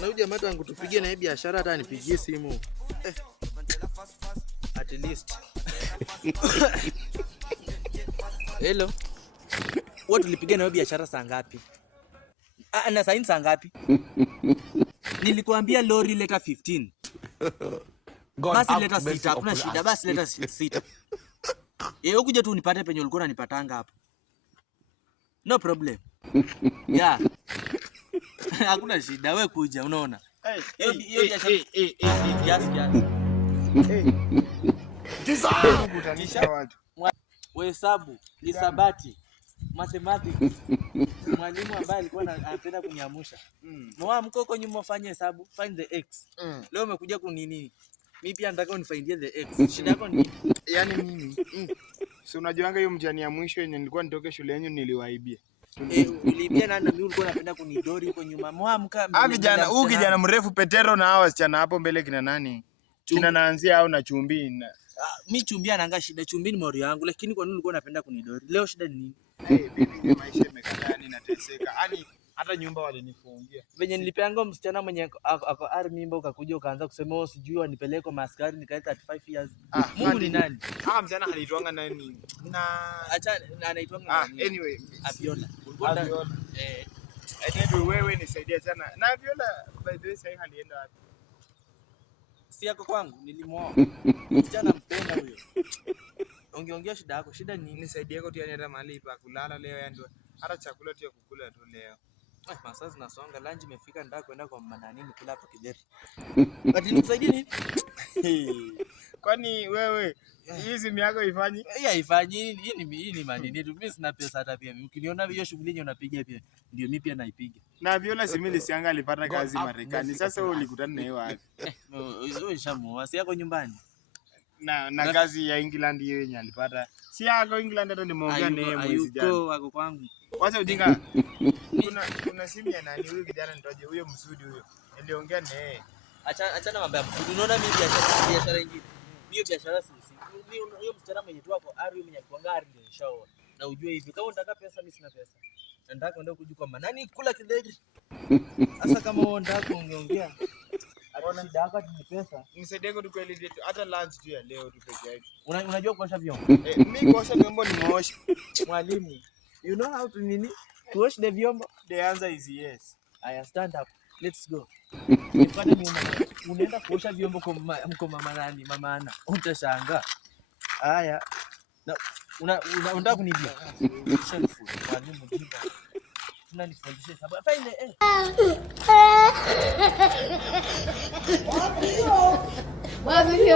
Na huyu jamaa tangu tupigie na hii biashara hata anipigie simu. At least. Hello. Wewe tulipigia na hii biashara saa ngapi? Na saa saa ngapi? Nilikuambia lori leta 15. Basi leta 6, hakuna shida, basi leta 6. Ukuje tu unipate penye ulikuwa unanipatanga hapo. No problem. Yeah. Hakuna shida, wewe kuja, unaona? Hiyo biashara. Utanisha watu. Wewe hesabu, hisabati, mathematics. Mwalimu ambaye alikuwa anapenda kuniamusha. Mwa mkoko nyuma ufanye hesabu, find the x. Leo umekuja kunini? Mimi pia nataka unifindie the x. Shida yako ni yaani mimi. Si unajuanga hiyo mtihani ya mwisho yenye nilikuwa nitoke shule yenu niliwaibia. Uliibia nani na mimi ulikuwa unapenda kunidori huko nyuma. Mwamka vijana, huyu kijana mrefu Petero na hawa wasichana hapo mbele kina nani? Kina naanzia au na Chumbi. Mimi Chumbi anaanga shida, Chumbi ni mori yangu, lakini kwa nini ulikuwa unapenda kunidori? Leo shida ni nini? Bibi maisha imekataa ninateseka. Yaani hata nyumba walinifungia. Venye nilipeanga msichana mwenye ako army mimba ukakuja ukaanza kusema wewe sijui wanipeleke kwa maskari nikaita 35 years. Mungu ni nani? Msichana anaitwanga nani? Acha anaitwanga nani? Anyway, Abiola. Anyway, wewe nisaidie sana. Na Abiola by the way sasa alienda wapi? Si yako kwangu nilimuoa. Msichana mpenda huyo. Ongeongea shida yako. Shida ni nisaidie kwa tu yani hata mahali pa kulala leo yani hata chakula tu ya kukula tu leo. Masaa zinasonga, lunch imefika, nataka kwenda kwa mama nini kula hapo Kideri. Ati nikusaidie nini? Kwani wewe hizi miaka ifanyi? Haifanyi. Hii ni manini tu. Mimi sina pesa hata pia. Ukiniona hiyo shughuli yenyewe unapiga pia, ndio mimi pia naipiga. Na Viola Simili sianga alipata kazi Marekani. Sasa wewe ulikutana na yeye wapi? Wewe shamuoa, si yako nyumbani. Na kazi ya England hiyo yenye alipata. Si yako England hata nimeongea naye mwezi jana. Yuko wako kwangu. Wacha ujinga. Kuna simu ya nani huyo kijana nitoje huyo Msudi huyo. Niliongea naye. Achana mambo ya Msudi. Unaona mimi biashara nyingine. Mimi biashara si. Mimi huyo msichana mwenye tu hapo ari mwenye kuanga ari ndio nishaoa. Na ujue hivi kama unataka pesa mimi sina pesa. Nataka kwenda kujua kwa nani kula Kideri. Sasa kama wewe unataka ungeongea. Ona shida yako ni pesa. Nisaidie kwa kweli hata lunch tu ya leo tu peke yake. Unajua kuosha vyombo? Mimi kuosha vyombo ni moshi. Mwalimu. You know how to to wash the vyombo? The answer is yes. I stand up. Let's go. Nipata ni unaenda kuosha vyombo kwa mama nani? Mama Ana. Utashangaa. Haya. Na unataka kunibia? Mwalimu jinga. Tunanifundisha sababu. Fine Wapi?